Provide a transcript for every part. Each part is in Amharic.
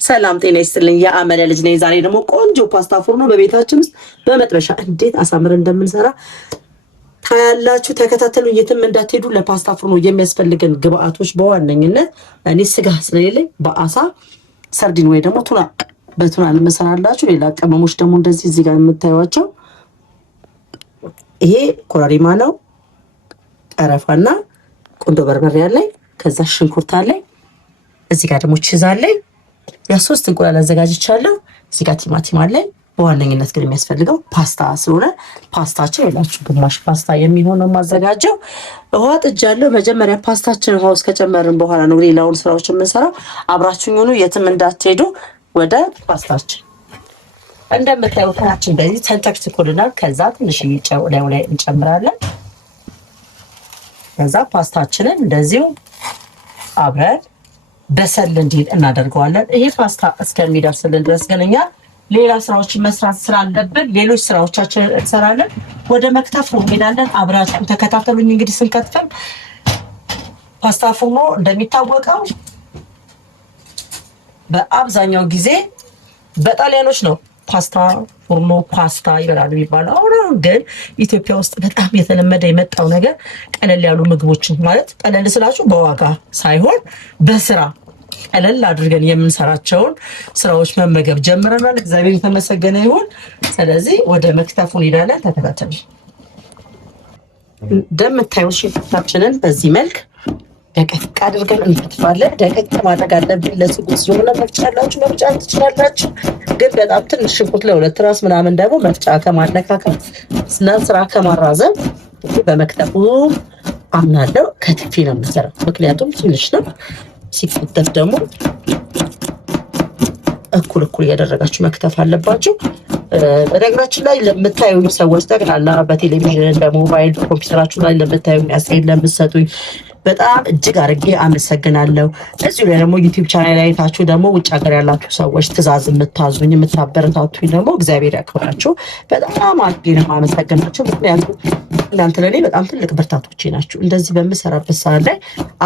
ሰላም ጤና ይስጥልኝ። የአመለ ልጅ ነኝ። ዛሬ ደግሞ ቆንጆ ፓስታ ፎርኖ በቤታችን ውስጥ በመጥበሻ እንዴት አሳምረን እንደምንሰራ ታያላችሁ። ተከታተሉ፣ የትም እንዳትሄዱ። ለፓስታ ፎርኖ የሚያስፈልገን ግብአቶች በዋነኝነት እኔ ስጋ ስለሌለኝ በአሳ ሰርዲን ወይ ደግሞ ቱና በቱና ልመሰራላችሁ። ሌላ ቅመሞች ደግሞ እንደዚህ እዚህ ጋር የምታዩዋቸው ይሄ ኮረሪማ ነው፣ ቀረፋና ቁንዶ በርበሬ አለኝ። ከዛ ሽንኩርት አለኝ። እዚህ ጋር ደግሞ ቺዝ አለኝ። ያ3 እንቁላል አዘጋጅቻለሁ። እዚህ ጋር ቲማቲም አለኝ። በዋነኝነት ግን የሚያስፈልገው ፓስታ ስለሆነ ፓስታችን ይላችሁ ግማሽ ፓስታ የሚሆነው ማዘጋጀው ውሃ ጥጃለሁ። መጀመሪያ ፓስታችን ውሃ ውስጥ ከጨመርን በኋላ ነው ሌላውን ስራዎች የምንሰራው። አብራችሁኝ ሁኑ፣ የትም እንዳትሄዱ። ወደ ፓስታችን እንደምታዩት ታችን እንደዚህ ተንተክትኮልናል። ከዛ ትንሽ ጨው ላይ እንጨምራለን። ከዛ ፓስታችንን እንደዚሁ አብረን በሰል እንዲል እናደርገዋለን። ይሄ ፓስታ እስከሚደርስልን ድረስ ግን እኛ ሌላ ስራዎችን መስራት ስላለብን ሌሎች ስራዎቻችንን እንሰራለን። ወደ መክተፍ ነው እንሄዳለን። አብራችሁ ተከታተሉኝ። እንግዲህ ስንከትፈም ፓስታ ፎርኖ እንደሚታወቀው በአብዛኛው ጊዜ በጣሊያኖች ነው ፓስታ ፎርኖ ፓስታ ይበላሉ የሚባለው። አሁን ግን ኢትዮጵያ ውስጥ በጣም የተለመደ የመጣው ነገር ቀለል ያሉ ምግቦችን ማለት ቀለል ስላችሁ በዋጋ ሳይሆን በስራ ቀለል አድርገን የምንሰራቸውን ስራዎች መመገብ ጀምረናል። እግዚአብሔር የተመሰገነ ይሁን። ስለዚህ ወደ መክተፉ እንሄዳለን። ተከታተሉ። እንደምታዩት ሽንኩርታችንን በዚህ መልክ ደቀቅ አድርገን እንከትፋለን። ደቀቅ ማድረግ አለብን። ለስጉ ስለሆነ መፍጫ ያላችሁ መፍጫ ትችላላችሁ። ግን በጣም ትንሽ ሽንኩርት ለሁለት ራስ ምናምን ደግሞ መፍጫ ከማነካከል ስራ ከማራዘም በመክተፉ አምናለሁ። ከትፌ ነው የምሰራው፣ ምክንያቱም ትንሽ ነው። ሲከተፍ ደግሞ እኩል እያደረጋችሁ መክተፍ አለባችሁ። በነገራችን ላይ ለምታዩ ሰዎች ጠቅላላ በቴሌቪዥን በሞባይል ኮምፒውተራችሁ ላይ ለምታዩ አስተያየት ለምትሰጡኝ በጣም እጅግ አድርጌ አመሰግናለሁ። እዚሁ ላይ ደግሞ ዩቲዩብ ቻናል ላይ ታችሁ ደግሞ ውጭ ሀገር ያላችሁ ሰዎች ትእዛዝ የምታዙኝ የምታበረታቱኝ ደግሞ እግዚአብሔር ያክብራችሁ። በጣም አድርጌ ነው አመሰግናችሁ። ምክንያቱም እናንተ ለኔ በጣም ትልቅ ብርታቶቼ ናችሁ። እንደዚህ በምሰራበት ሰዓት ላይ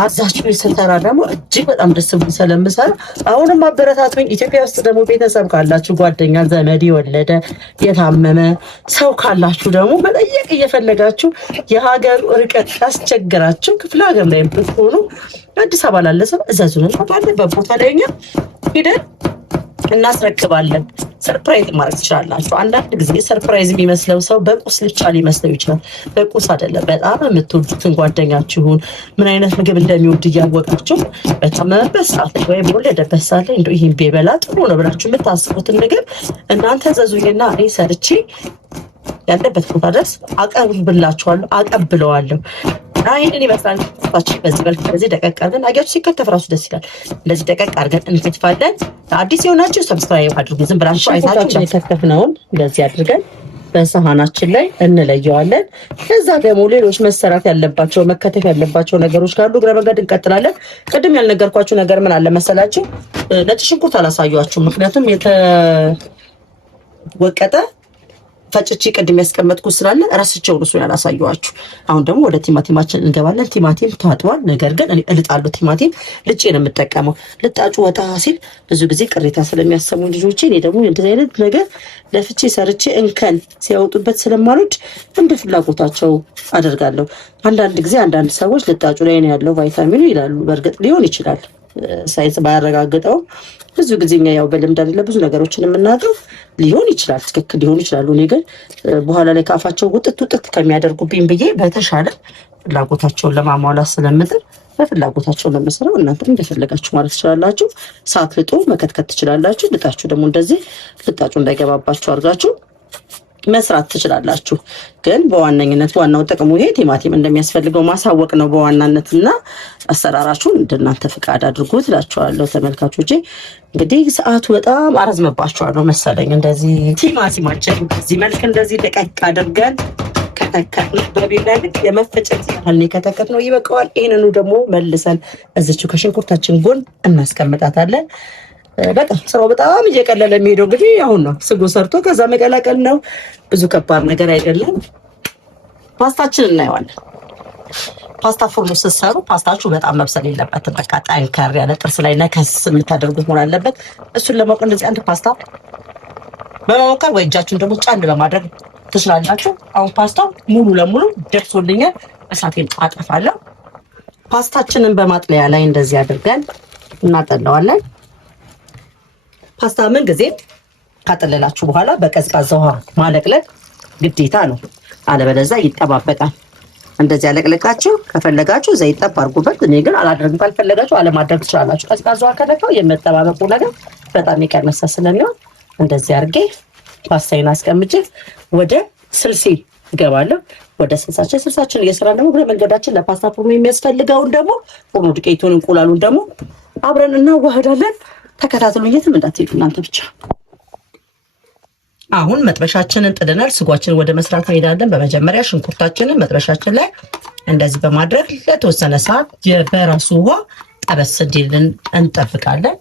አዛችሁ ስሰራ ደግሞ እጅግ በጣም ደስ ብሎኝ ስለምሰራ አሁንም አበረታቱኝ። ኢትዮጵያ ውስጥ ደግሞ ቤተሰብ ካላችሁ ጓደኛ፣ ዘመድ፣ የወለደ የታመመ ሰው ካላችሁ ደግሞ መጠየቅ እየፈለጋችሁ የሀገር ርቀት ያስቸግራችሁ ክፍለ ሀገር ላይ ብትሆኑ አዲስ አበባ ላለ ሰው እዘዙን እና ባለበት ቦታ ላይ እኛ ሄደን እናስረክባለን። ሰርፕራይዝ ማድረግ ትችላላችሁ። አንዳንድ ጊዜ ሰርፕራይዝ የሚመስለው ሰው በቁስ ብቻ ሊመስለው ይችላል። በቁስ አይደለም። በጣም የምትወዱትን ጓደኛችሁን ምን አይነት ምግብ እንደሚወድ እያወቃችሁ በታመመበት ሰዓት ወይም በወለደበት ሰዓት ላይ እንደው ይሄን ቢበላ ጥሩ ነው ብላችሁ የምታስቡትን ምግብ እናንተ ዘዙኝና እኔ ሰርቼ ያለበት ቦታ ድረስ አቀብላችኋለሁ፣ አቀብለዋለሁ። አይን ይመስላል ታችን በዚህ መልክ እንደዚህ ደቀቅ አድርገን አያችሁ፣ ሲከተፍ ራሱ ደስ ይላል። እንደዚህ ደቀቅ አድርገን እንከትፋለን። አዲስ የሆናችሁ ሰብስክራይብ አድርጉ። ዝም ብላችሁ አይታችሁ የከተፍነውን እንደዚህ አድርገን በሰሃናችን ላይ እንለየዋለን። ከዛ ደግሞ ሌሎች መሰራት ያለባቸው መከተፍ ያለባቸው ነገሮች ካሉ እግረ መንገድ እንቀጥላለን። ቅድም ያልነገርኳችሁ ነገር ምን አለ መሰላችሁ? ነጭ ሽንኩርት አላሳየኋችሁም፣ ምክንያቱም የተወቀጠ ፈጭቼ ቅድም ያስቀመጥኩት ስላለ ራስቸው ነው ያላሳየኋችሁ። አሁን ደግሞ ወደ ቲማቲማችን እንገባለን። ቲማቲም ታጥቧል፣ ነገር ግን እኔ እልጣለሁ። ቲማቲም ልጬ ነው የምጠቀመው። ልጣጩ ወጣ ሲል ብዙ ጊዜ ቅሬታ ስለሚያሰሙ ልጆቼ እኔ ደግሞ እንደዚህ አይነት ነገር ለፍቼ ሰርቼ እንከን ሲያወጡበት ስለማልወድ እንደ ፍላጎታቸው አደርጋለሁ። አንዳንድ ጊዜ አንዳንድ ሰዎች ልጣጩ ላይ ነው ያለው ቫይታሚኑ ይላሉ። በእርግጥ ሊሆን ይችላል፣ ሳይንስ ባያረጋግጠው። ብዙ ጊዜ እኛ ያው በልምድ አይደለ ብዙ ነገሮችን የምናውቀው ሊሆን ይችላል፣ ትክክል ሊሆን ይችላሉ። እኔ ግን በኋላ ላይ ካፋቸው ውጥት ከሚያደርጉብኝ ብዬ በተሻለ ፍላጎታቸውን ለማሟላት ስለምጥር በፍላጎታቸው ለመስራው እናንተም እንደፈለጋችሁ ማለት ትችላላችሁ። ሳትልጡ መከትከት ትችላላችሁ። ልጣችሁ ደግሞ እንደዚህ ልጣጩ እንዳይገባባችሁ አድርጋችሁ መስራት ትችላላችሁ። ግን በዋነኝነት ዋናው ጥቅሙ ይሄ ቲማቲም እንደሚያስፈልገው ማሳወቅ ነው በዋናነትና አሰራራችሁን እንደናንተ ፍቃድ አድርጉ ትላችኋለሁ ተመልካቾቼ። እንግዲህ ሰዓቱ በጣም አረዝመባችኋለሁ መሰለኝ። እንደዚህ ቲማቲማችን በዚህ መልክ እንደዚህ ደቀቅ አድርገን ከተከትነው በቢላ ልክ የመፈጨት ያህል ከተከትነው ይበቃዋል። ይሄንኑ ደግሞ መልሰን እዚችው ከሽንኩርታችን ጎን እናስቀምጣታለን። በቃ ስራው በጣም እየቀለለ የሚሄደው እንግዲህ አሁን ነው። ስጎ ሰርቶ ከዛ መቀላቀል ነው። ብዙ ከባድ ነገር አይደለም። ፓስታችን እናየዋለን። ፓስታ ፎርኖ ስትሰሩ ፓስታችሁ በጣም መብሰል የለበትም። በቃ ጠንከር ያለ ጥርስ ላይ ነከስ የምታደርጉት መሆን አለበት። እሱን ለማወቅ እንደዚህ አንድ ፓስታ በመሞከር ወይ እጃችሁን ደግሞ ጫን በማድረግ ትችላላችሁ። አሁን ፓስታው ሙሉ ለሙሉ ደርሶልኛል። እሳቴን አጠፋለሁ። ፓስታችንን በማጥለያ ላይ እንደዚህ አድርገን እናጠለዋለን። ፓስታ ምን ጊዜ ካጠለላችሁ በኋላ በቀዝቃዛ ውሃ ማለቅለቅ ግዴታ ነው፣ አለበለዚያ ይጠባበቃል። እንደዚህ ያለቅልቃችሁ ከፈለጋችሁ ዘይት ጠብ አድርጉበት። እኔ ግን አላደርግም። ካልፈለጋችሁ አለማድረግ ትችላላችሁ። ቀዝቃዛ ውሃ ከነካው የመጠባበቁ ነገር በጣም ይቀንሳ ስለሚሆን እንደዚህ አድርጌ ፓስታዬን አስቀምጬ ወደ ስልሴ እገባለሁ። ወደ ስልሳችን እየሰራን ደግሞ በመንገዳችን ለፓስታ ፎርኖ የሚያስፈልገውን ደግሞ ፎርኖ ዱቄቱን፣ እንቁላሉን ደግሞ አብረን እናዋህዳለን። ተከታተሉኝ፣ የትም እንዳትሄዱ እናንተ ብቻ። አሁን መጥበሻችንን ጥደናል። ስጓችንን ወደ መስራት እንሄዳለን። በመጀመሪያ ሽንኩርታችንን መጥበሻችን ላይ እንደዚህ በማድረግ ለተወሰነ ሰዓት በራሱ ውሃ ጠበስ እንዲልን እንጠብቃለን።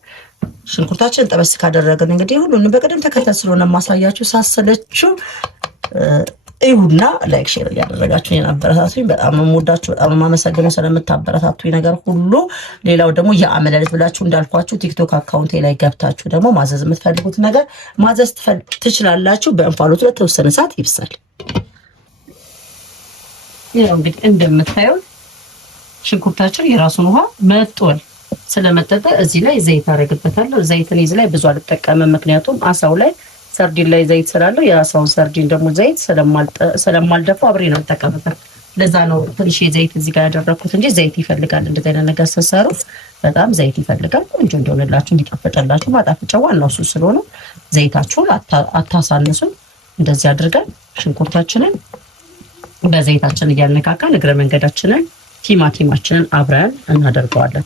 ሽንኩርታችንን ጠበስ ካደረግን እንግዲህ ሁሉንም በቅደም ተከተል ስለሆነ ማሳያችሁ ሳሰለችሁ ይሁና ላይክ ሼር እያደረጋችሁ የነበረታቱኝ በጣም የምወዳችሁ በጣም የማመሰግነው ስለምታበረታቱኝ ነገር ሁሉ። ሌላው ደግሞ የአመለለት ብላችሁ እንዳልኳችሁ ቲክቶክ አካውንቴ ላይ ገብታችሁ ደግሞ ማዘዝ የምትፈልጉት ነገር ማዘዝ ትችላላችሁ። በእንፋሎቱ ለተወሰነ ሰዓት ይብሳል። ይሄው እንግዲህ እንደምታዩት ሽንኩርታችን የራሱን ውሃ መጥቷል። ስለመጠጠ እዚህ ላይ ዘይት አደርግበታለሁ። ዘይትን እዚህ ላይ ብዙ አልጠቀምም፣ ምክንያቱም አሳው ላይ ሰርዲን ላይ ዘይት ስላለው የአሳውን ሰርዲን ደግሞ ዘይት ስለማልደፋው አብሬ ነው የምጠቀምበት። ለዛ ነው ትንሽ ዘይት እዚህ ጋር ያደረኩት እንጂ ዘይት ይፈልጋል። እንደዚህ አይነት ነገር ስትሰሩ በጣም ዘይት ይፈልጋል። ቆንጆ እንዲሆንላችሁ እንዲጣፍጥላችሁ ማጣፈጫው ዋናው እሱ ስለሆነ ዘይታችሁን አታሳንሱ። እንደዚህ አድርገን ሽንኩርታችንን በዘይታችን እያነካካን እግረ መንገዳችንን ቲማቲማችንን አብረን እናደርገዋለን።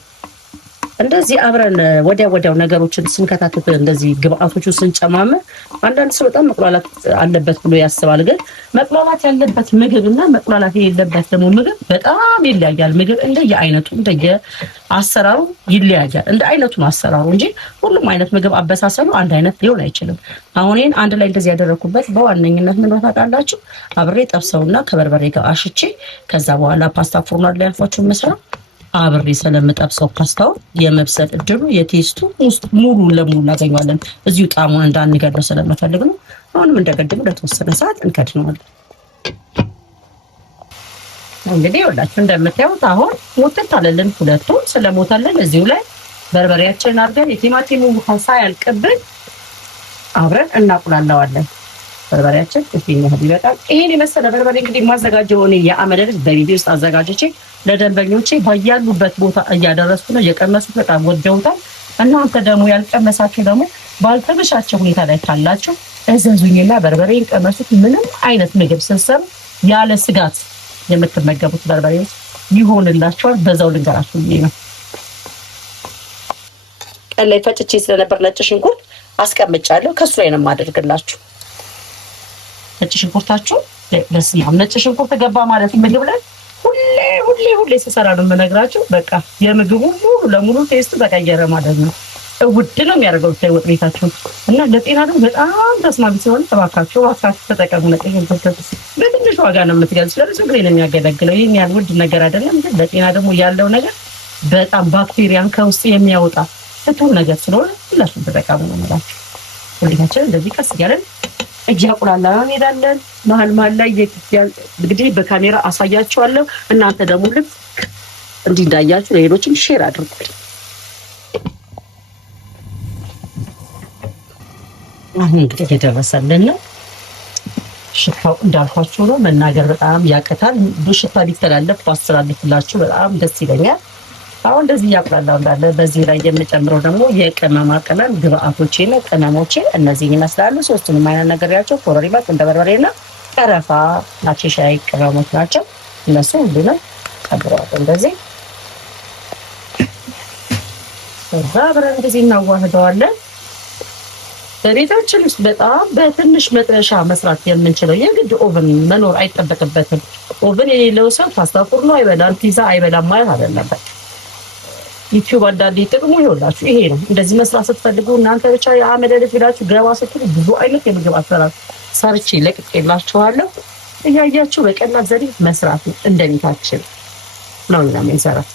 እንደዚህ አብረን ወዲያው ነገሮችን ስንከታተት እንደዚህ ግብአቶቹ ስንጨማመር አንዳንድ ሰው በጣም መቁላላት አለበት ብሎ ያስባል። ግን መቁላላት ያለበት ምግብና መቁላላት የሌለበት ደግሞ ምግብ በጣም ይለያያል። ምግብ እንደየአይነቱ እንደየአሰራሩ ይለያያል። እንደ አይነቱ አሰራሩ እንጂ ሁሉም አይነት ምግብ አበሳሰሉ አንድ አይነት ሊሆን አይችልም። አሁን ይሄን አንድ ላይ እንደዚህ ያደረኩበት በዋነኝነት ምን ታውቃላችሁ? አብሬ ጠብሰውና ከበርበሬ ጋር አሽቼ ከዛ በኋላ ፓስታ ፎርኖ ላይ አልፏችሁ መስራት አብሬ ስለምጠብሰው ፓስታው የመብሰል እድሉ የቴስቱ ውስጥ ሙሉ ለሙሉ እናገኘዋለን። እዚሁ ጣሙን እንዳንገድለው ስለምፈልግ ነው። አሁንም እንደገድሙ ለተወሰነ ሰዓት እንከድነዋለን። እንግዲህ ወላችሁ እንደምታዩት አሁን ሞተት አለልን። ሁለቱ ስለሞተልን እዚሁ ላይ በርበሬያችንን አድርገን የቲማቲሙ ውሃ ሳያልቅብን አብረን እናቁላለዋለን። በርበሬያችን እዚህ ነው ይበቃል። ይሄን የመሰለ በርበሬ እንግዲህ ማዘጋጀው እኔ የአመለልት በቤት ውስጥ አዘጋጅቼ ለደንበኞቼ ባያሉበት ቦታ እያደረስኩ ነው። የቀመሱት በጣም ወደውታል። እናንተ ደግሞ ያልቀመሳችሁ ደግሞ ባልተመቻቸ ሁኔታ ላይ ካላችሁ እዘዙኝና በርበሬን ቀመሱት። ምንም አይነት ምግብ ስትሰሩ ያለ ስጋት የምትመገቡት በርበሬ ይሆንላችኋል። በዛው ልንገራችሁ ነው። ቀን ላይ ፈጭቼ ስለነበር ነጭ ሽንኩርት አስቀምጫለሁ። ከሱ ላይ ነው የማደርግላችሁ። ነጭ ሽንኩርታችሁ ለስማም ነጭ ሽንኩርት ገባ ማለት ምግብ ላይ ሁሌ ሲሰራ ነው የምነግራችሁ። በቃ የምግቡ ሙሉ ለሙሉ ቴስት ተቀየረ ማለት ነው። ውድ ነው የሚያደርገው ወጥ ቤታችሁ እና ለጤና ደግሞ በጣም ተስማሚ ሲሆን እባካችሁ ተጠቀሙ። ነጭ ሽንኩርት በትንሽ ዋጋ ነው የምትገዙት። ስለዚህ ግሬ ነው የሚያገለግለው። ይሄን ያህል ውድ ነገር አይደለም። ግን ለጤና ደግሞ ያለው ነገር በጣም ባክቴሪያን ከውስጥ የሚያወጣ ፍቱን ነገር ስለሆነ ሁላችሁም ተጠቀሙ ነው የምላችሁ። ሁላችን እንደዚህ ቀስ እያለን እያቁላላ እንሄዳለን። መሀል ላይ እንግዲህ በካሜራ አሳያችኋለሁ። እናንተ ደግሞ ልክ እንዲህ እንዳያችሁ ለሌሎችም ሼር አድርጉልኝ። አሁን እንግዲህ የደረሰልን ነው። ሽታው እንዳልኳችሁ ነው። መናገር በጣም ያቀታል። ሽታ ቢተላለፍ ባስተላልፍላችሁ በጣም ደስ ይለኛል። አሁን እንደዚህ እያቁላላው እንዳለ በዚህ ላይ የምጨምረው ደግሞ የቅመማ ቅመም ግብአቶቼ ነው። ቅመሞቼ እነዚህ ይመስላሉ። ሶስቱንም አይነት ነገር ያቸው ኮረሪማ፣ ቁንዶ በርበሬና ቀረፋ ናቸው። ሻይ ቅመሞች ናቸው እነሱ። ሁሉንም ቀብረዋል እንደዚህ። እዛ አብረን እንደዚህ እናዋህደዋለን። በቤታችን ውስጥ በጣም በትንሽ መጥበሻ መስራት የምንችለው የግድ ኦቨን መኖር አይጠበቅበትም። ኦቨን የሌለው ሰው ፓስታ ፎርኖ አይበላም፣ ፒዛ አይበላም ማለት አይደለም። ዩቲዩብ አንዳንዴ ጥቅሙ ይኸውላችሁ ይሄ ነው። እንደዚህ መስራት ስትፈልጉ እናንተ ብቻ የአመለልት ብላችሁ ገባ ስትሉ ብዙ አይነት የምግብ አሰራር ሰርቼ ለቅቄላችኋለሁ። እያያችሁ በቀላል ዘዴ መስራት እንደቤታችን ነው የምንሰራው።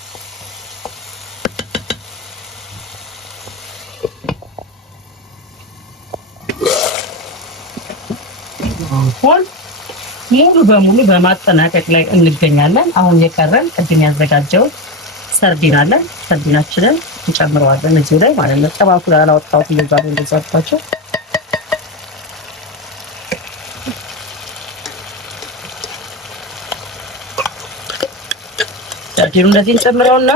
አሁን ሙሉ በሙሉ በማጠናቀቅ ላይ እንገኛለን። አሁን የቀረን ቅድም ያዘጋጀው ሰርዲን አለ። ሰርዲናችንን እንጨምረዋለን እዚሁ ላይ ማለት ነው። ጠባፉ ላይ አላወጣሁት እንደዛው እንደዛባቸው ሰርዲኑ እንደዚህ እንጨምረውና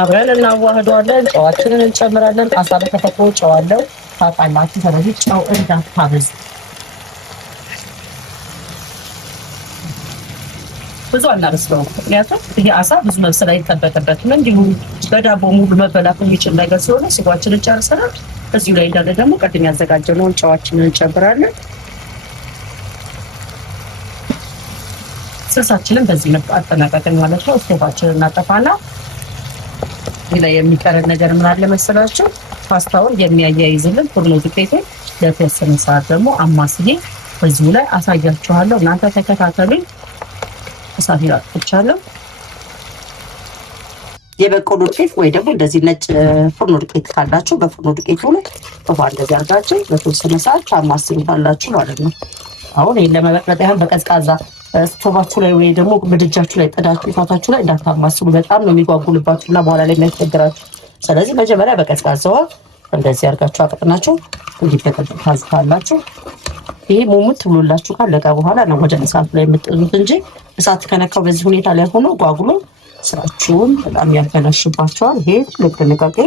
አብረን እናዋህደዋለን። ጨዋችንን እንጨምራለን። አሳ በተፈጥሮ ጨው አለው ታውቃላችሁ። ስለዚህ ጨው እንዳታበዙ። ብዙ አናበስለውም፣ ምክንያቱም ይሄ አሳ ብዙ መብሰል አይጠበቅበትም። እንዲሁ በዳቦ ሙሉ መበላት የሚችል ነገር ስለሆነ ስጓችንን ጨርሰናል። እዚሁ ላይ እንዳለ ደግሞ ቅድም ያዘጋጀነውን ጨዋችንን እንጨምራለን። ስልሳችንን በዚህ መልኩ አጠናቀቅን ማለት ነው። ስቶቫችንን እናጠፋና እዚህ ላይ የሚቀረን ነገር ምን አለ መሰላችሁ? ፓስታውን የሚያያይዝልን ፉርኖ ዱቄቱን ለተወሰነ ሰዓት ደግሞ አማስዬ በዚሁ ላይ አሳያችኋለሁ። እናንተ ተከታተሉኝ። እሳት ይላጥቻለሁ። የበቆሎ ዱቄት ወይ ደግሞ እንደዚህ ነጭ ፉርኖ ዱቄት ካላችሁ በፉርኖ ዱቄቱ ላይ ውሃ እንደዚህ አድርጋችሁ ለተወሰነ ሰዓት ታማስሉታላችሁ ማለት ነው። አሁን ይሄን ለመበጥበጥ ያህል በቀዝቃዛ ስቶቫችሁ ላይ ወይ ደግሞ ምድጃችሁ ላይ ጥዳችሁ እሳታችሁ ላይ እንዳታማስሉ፣ በጣም ነው የሚጓጉልባችሁና በኋላ ላይ የሚያስቸግራችሁ። ስለዚህ መጀመሪያ በቀዝቃዛ ውሃ እንደዚህ አድርጋችሁ አቅጥናችሁ እንዲበጠጥ ታዝታላችሁ። ይሄ ሙሙት ብሎላችሁ ካለቀ በኋላ ነው ወደ እሳት ላይ የምትጥሉት እንጂ እሳት ከነካው በዚህ ሁኔታ ላይ ሆኖ ጓጉሎ ስራችሁን በጣም ያበላሽባቸዋል። ይሄ ልክ ጥንቃቄ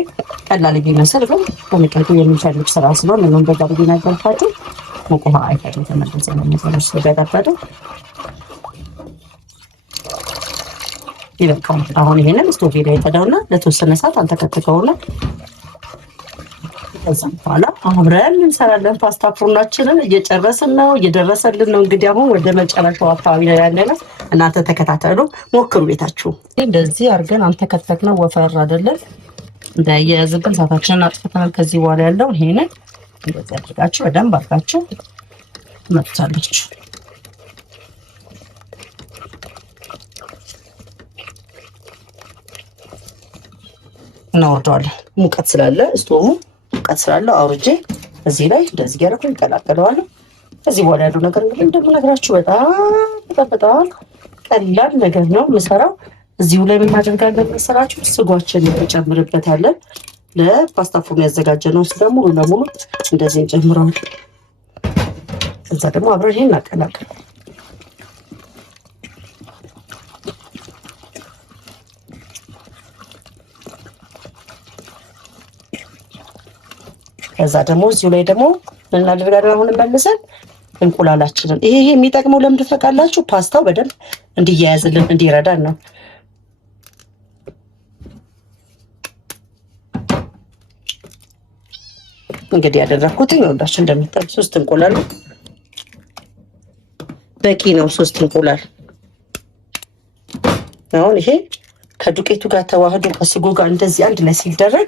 ቀላል ቢመስል ግን ጥንቃቄ የሚፈልግ ስራ ስለሆነ ነው እንደዛ ብዬ ነገርኳችሁ። ሙቅ ውሃ አይፈቅድም። ተመልሰን ነው ስለገጠፈጡ ይበቃል። አሁን ይሄንን ስቶቭ ላይ ተዳውና ለተወሰነ ሰዓት አንተከትከውና ከዛ በኋላ አብረን እንሰራለን። ፓስታ ፉርናችንን እየጨረስን ነው፣ እየደረሰልን ነው። እንግዲህ አሁን ወደ መጨረሻው አካባቢ ላይ ያለነው እናንተ ተከታተሉ፣ ሞክሩ ቤታችሁ። እንደዚህ አድርገን አንተከተክነው ወፈር አይደለም እንዳያያዝብን እሳታችንን አጥፍተናል። ከዚህ በኋላ ያለው ይሄንን እንደዚህ አድርጋችሁ በደንብ አድርጋችሁ መጥታለች። እናወርደዋለን። ሙቀት ስላለ ስቶቭ ሙቀት ስላለ አውርጄ እዚህ ላይ እንደዚህ ያደረኩ እንቀላቀለዋለሁ። ከዚህ በኋላ ያለው ነገር እንግዲህ እንደምነግራችሁ በጣም ቀላል ነገር ነው የምሰራው። እዚሁ ላይ ምን ማድረጋለን መሰራችሁ? ስጓችን እንጨምርበታለን። ለፓስታ ፉርን ያዘጋጀነው ደግሞ ሙሉ ለሙሉ እንደዚህ እንጨምራለን። ከዛ ደግሞ አብረን ይሄን እናቀላቅል። ከዛ ደግሞ እዚሁ ላይ ደግሞ ምን እናደርጋለን? አሁን መልሰን እንቁላላችንን ይሄ የሚጠቅመው ለምን ትፈቃላችሁ? ፓስታው በደንብ እንዲያያዝልን እንዲረዳን ነው። እንግዲህ ያደረኩት ይኸውላችሁ እንደምታዩት 3 እንቁላል በቂ ነው። 3 እንቁላል አሁን ይሄ ከዱቄቱ ጋር ተዋህዶ ከስጎ ጋር እንደዚህ አንድ ላይ ሲደረግ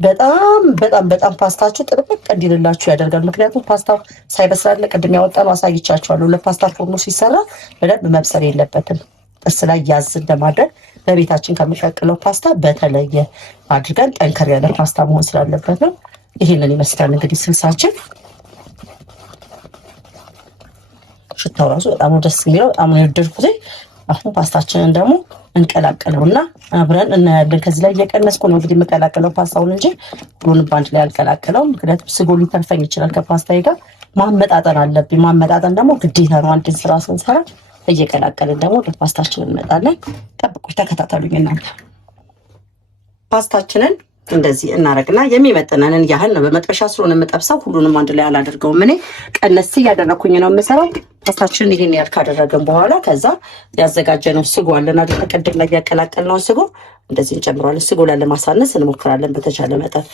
በጣም ፓስታችሁ ጥርቅ እንዲልላችሁ ያደርጋል። ምክንያቱም ፓስታው ሳይበስላል ቅድም ያወጣነው አሳይቻችኋለሁ። ለፓስታ ፎርኖ ሲሰራ በደንብ መብሰል የለበትም። ጥርስ ላይ ያዝ እንደማድረግ በቤታችን ከሚቀቅለው ፓስታ በተለየ አድርገን ጠንከር ያለ ፓስታ መሆን ስላለበት ነው። ይሄንን ይመስላል እንግዲህ ስልሳችን። ሽታው ራሱ በጣም ደስ የሚለው በጣም ነው የወደድኩት። አሁን ፓስታችንን ደግሞ እንቀላቀለውና አብረን እናያለን። ከዚህ ላይ እየቀነስኩ ነው እንግዲህ የምቀላቀለው ፓስታውን እንጂ ሁሉንም ባንድ ላይ አልቀላቀለውም። ምክንያቱም ስጎ ሊተርፈኝ ይችላል። ከፓስታዬ ጋር ማመጣጠን አለብኝ። ማመጣጠን ደግሞ ግዴታ ነው። አንድ ስራ ስንሰራ እየቀላቀልን ደግሞ ለፓስታችን እንመጣለን። ጠብቁኝ፣ ተከታተሉኝ እናንተ። ፓስታችንን እንደዚህ እናረግና የሚመጥነንን ያህል ነው። በመጥበሻ ስለሆነ የምጠብሰው ሁሉንም አንድ ላይ አላደርገውም። እኔ ቀነስ እያደረኩኝ ነው የምሰራው። ፓስታችንን ይሄን ያህል ካደረግን በኋላ ከዛ ያዘጋጀነው ስጎ አለን አይደል? ቅድም ላይ ያቀላቀልነው ስጎ እንደዚህ እንጨምረዋለን። ስጎ ላይ ለማሳነስ እንሞክራለን በተቻለ መጠን።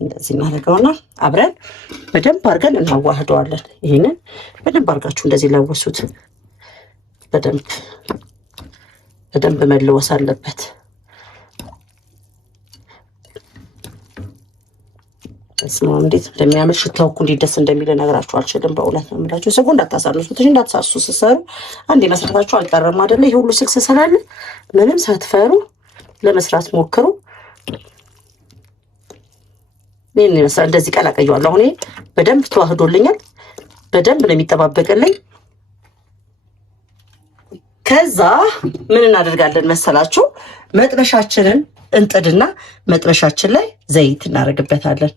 እንደዚህ እናደርገውና አብረን በደንብ አድርገን እናዋህደዋለን። ይሄንን በደንብ አድርጋችሁ እንደዚህ ለወሱት። በደንብ መለወስ አለበት። ስማ እንዴት እንደሚያምር ሽታው እኮ እንዴት ደስ እንደሚል እነግራችሁ አልችልም። በእውነት ነው የምላችሁ። ስጎ እንዳትሳሱ ስትሰሩ አንዴ መስራታችሁ አልቀረም አይደለ? ይሄ ሁሉ ስልስ ስላለ ምንም ሳትፈሩ ለመስራት ሞክሩ። ይሄን ይመስላል። እንደዚህ ቀላቀየዋለሁ። አሁን በደንብ ተዋህዶልኛል። በደንብ ነው የሚጠባበቅልኝ። ከዛ ምን እናደርጋለን መሰላችሁ? መጥበሻችንን እንጥድና መጥበሻችን ላይ ዘይት እናደርግበታለን።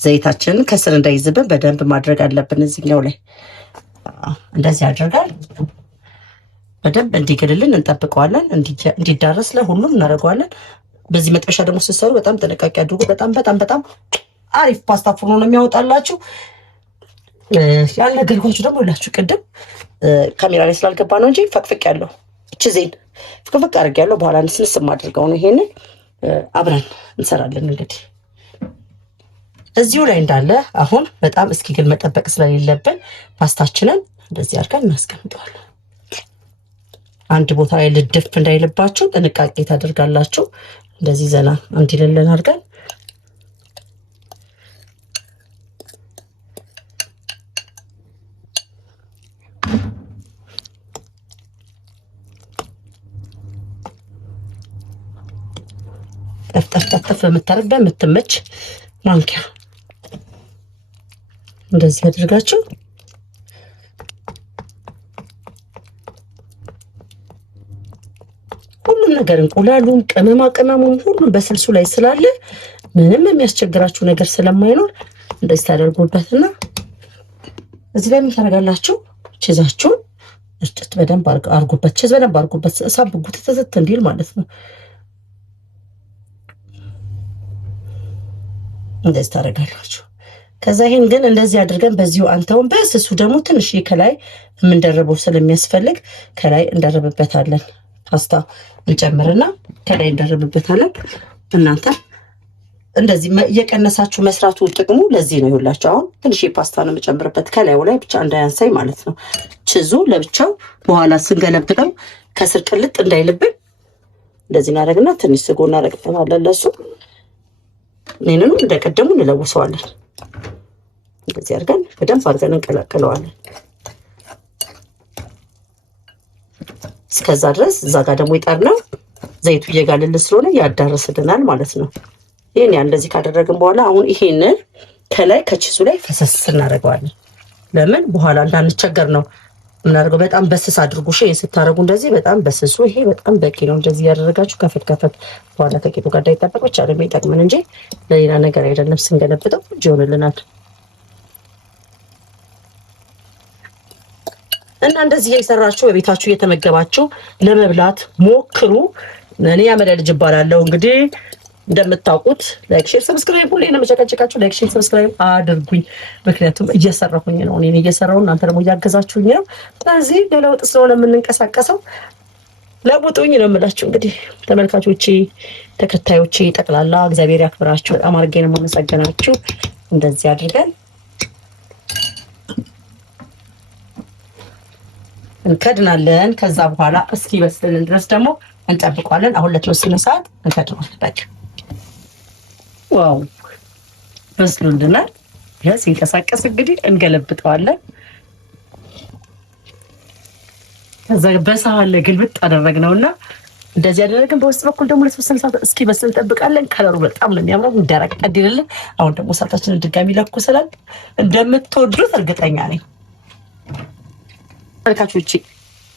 ዘይታችንን ከስር እንዳይዝብን በደንብ ማድረግ አለብን። እዚህኛው ላይ እንደዚህ አድርጋል በደንብ እንዲግልልን እንጠብቀዋለን። እንዲዳረስ ለሁሉም እናደርገዋለን። በዚህ መጥበሻ ደግሞ ስትሰሩ በጣም ጥንቃቄ አድርጉ። በጣም በጣም በጣም አሪፍ ፓስታ ፍርኖ ነው የሚያወጣላችሁ። ያልነገርኳችሁ ደግሞ ይላችሁ ቅድም ካሜራ ላይ ስላልገባ ነው እንጂ ፈቅፍቅ ያለው እቺ ዜን ፍቅፍቅ አድርግ ያለው በኋላ ንስንስ ማድርገው ነው። ይሄንን አብረን እንሰራለን። እንግዲህ እዚሁ ላይ እንዳለ አሁን በጣም እስኪ ግን መጠበቅ ስለሌለብን ፓስታችንን እንደዚህ አድርገን እናስቀምጠዋለን። አንድ ቦታ ላይ ልድፍ እንዳይልባችሁ ጥንቃቄ ታደርጋላችሁ። እንደዚህ ዘና እንዲልልን አድርገን ጠፍጠፍ በምታረግ በምትመች ማንኪያ እንደዚህ አድርጋችሁ ሁሉም ነገር እንቁላሉም ቅመማ ቅመሙም ሁሉም በስልሱ ላይ ስላለ ምንም የሚያስቸግራችሁ ነገር ስለማይኖር እንደዚህ ታደርጉበትና እዚህ ላይ ምን ታደርጋላችሁ? ቺዛችሁን እርጥት በደንብ አርጉበት። ቺዝ በደንብ አርጉበት። ሳብጉት ተዘት እንዲል ማለት ነው። እንደዚህ ታደርጋላችሁ። ከዛ ይሄን ግን እንደዚህ አድርገን በዚሁ አንተውን በስሱ ደግሞ ትንሽ ከላይ የምንደርበው ስለሚያስፈልግ ከላይ እንደርብበታለን። ፓስታ እንጨምርና ከላይ እንደርብበታለን። እናንተ እንደዚህ እየቀነሳችሁ መስራቱ ጥቅሙ ለዚህ ነው። ይኸውላችሁ አሁን ትንሽ ፓስታ ነው የምጨምርበት ከላዩ ላይ ብቻ እንዳያንሳይ ማለት ነው። ችዙ ለብቻው በኋላ ስንገለብጠው ከስር ቅልጥ እንዳይልብን እንደዚህ እናደርግና ትንሽ ስጎ እናደርግበታለን ለሱ። ይሄንኑ እንደቀደሙ እንለውሰዋለን። እንደዚህ አድርገን በደንብ አድርገን እንቀላቅለዋለን። እስከዛ ድረስ እዛ ጋር ደግሞ ይጠርነው ዘይቱ እየጋለለ ስለሆነ ያዳርስልናል ማለት ነው። ይሄን እንደዚህ ካደረግን በኋላ አሁን ይሄንን ከላይ ከቺሱ ላይ ፈሰስ እናደርገዋለን። ለምን በኋላ እንዳንቸገር ነው እናደርገው። በጣም በስስ አድርጉ። ስታረጉ እንደዚህ በጣም በስሱ ይሄ በጣም በቂ ነው። እንደዚህ ያደረጋችሁ ከፈት በኋላ ከቂጡ ጋር እንዳይጣበቅ ብቻ ነው የሚጠቅመን እንጂ ለሌላ ነገር አይደለም። ስንገለብጠው እጅ ይሆንልናል። እና እንደዚህ እየሰራችሁ በቤታችሁ እየተመገባችሁ ለመብላት ሞክሩ። እኔ ያመለ ልጅ እባላለሁ። እንግዲህ እንደምታውቁት ላይክ ሼር ሰብስክራይብ ሁሌ ነው መጨቃጨቃችሁ። ላይክ ሼር ሰብስክራይብ አድርጉኝ። ምክንያቱም እየሰራሁኝ ነው። እኔ እየሰራሁ እናንተ ደግሞ እያገዛችሁኝ ነው። ስለዚህ ለለውጥ ስለሆነ የምንንቀሳቀሰው ለውጡኝ ነው የምላችሁ። እንግዲህ ተመልካቾቼ፣ ተከታዮቼ ጠቅላላ እግዚአብሔር ያክብራችሁ። በጣም አድርጌ ነው የማመሰግናችሁ። እንደዚህ አድርገን እንከድናለን። ከዛ በኋላ እስኪ በስልን ድረስ ደግሞ እንጠብቀዋለን። አሁን ለተወሰነ ሰዓት እንከድናለን። ዋው በስሉልናል። ሲንቀሳቀስ እንግዲህ እንገለብጠዋለን። ከዛ በሳህን ላይ ግልብጥ አደረግነውና እንደዚህ ያደረግን በውስጥ በኩል ደግሞ ለተወሰነ ሰዓት እስኪ በስል እንጠብቃለን። ከለሩ በጣም ነው የሚያምረው። እንደረቅ ቀድልልን። አሁን ደግሞ እሳታችንን ድጋሚ ለኩሰናል። እንደምትወዱት እርግጠኛ ነኝ። ተመልካቾቼ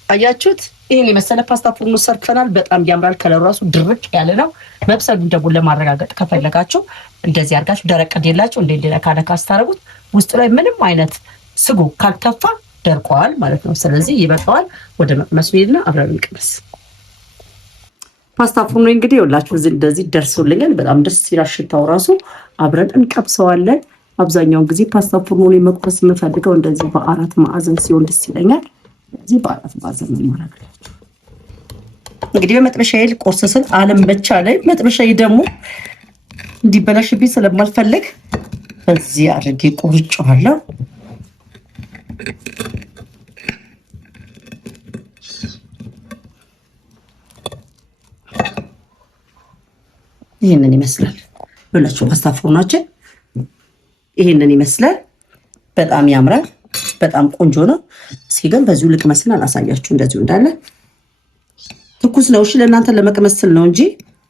አያችሁት? ይሄን የመሰለ ፓስታ ፍርኖ ሰርተናል። በጣም ያምራል። ከለሩ ራሱ ድርቅ ያለ ነው። መብሰሉን ደግሞ ለማረጋገጥ ከፈለጋችሁ እንደዚህ አድርጋችሁ ደረቅ እንዲላችሁ እንደነካ ስታረጉት ውስጡ ላይ ምንም አይነት ስጎ ካልተፋ ደርቀዋል ማለት ነው። ስለዚህ ይበቃዋል። ወደ መቅመሱ ሄድና አብረን እንቅመስ። ፓስታ ፍርኖ እንግዲህ ይኸውላችሁ እንደዚህ ደርሶልኛል። በጣም ደስ ይላል ሽታው ራሱ። አብረን እንቀምሰዋለን። አብዛኛውን ጊዜ ፓስታ ፍርኖ ላይ መቁረስ የምፈልገው እንደዚህ በአራት ማዕዘን ሲሆን ደስ ይለኛል። እዚህ በአራት ማዕዘን ማለት ነው። እንግዲህ በመጥበሻዬ ቆርስ ስል አለመቻ ላይ መጥበሻዬ ደግሞ እንዲበላሽብኝ ስለማልፈልግ በዚህ አድርጌ ቆርጬዋለሁ። ይህንን ይመስላል። ሁላችሁ ፓስታ ፍርኖናችን ይሄንን ይመስላል። በጣም ያምራል። በጣም ቆንጆ ነው። እስኪ ግን በዚሁ ልቅመስና አላሳያችሁ። እንደዚሁ እንዳለ ትኩስ ነው። እሺ ለእናንተ ለመቅመስ ስል ነው እንጂ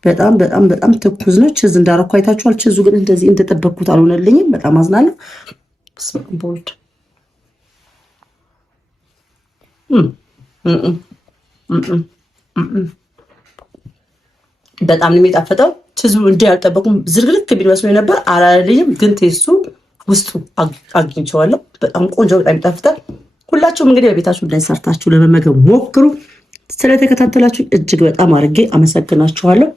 በጣም በጣም በጣም ትኩስ ነው። ችዝ እንዳረኩ አይታችኋል። ችዙ ግን እንደዚህ እንደጠበቅኩት አልሆነልኝም። በጣም አዝናለሁ። ቦልድ በጣም ነው የሚጣፍጠው። ችዙ እንዲህ ያልጠበቁም ዝርግርክ ቢል መስሎኝ ነበር፣ አላለልኝም። ግን ቴስቱ ውስጡ አግኝቼዋለሁ። በጣም ቆንጆ፣ በጣም ይጣፍጣል። ሁላችሁም እንግዲህ በቤታችሁ ላይ ሰርታችሁ ለመመገብ ሞክሩ። ስለተከታተላችሁ እጅግ በጣም አድርጌ አመሰግናችኋለሁ።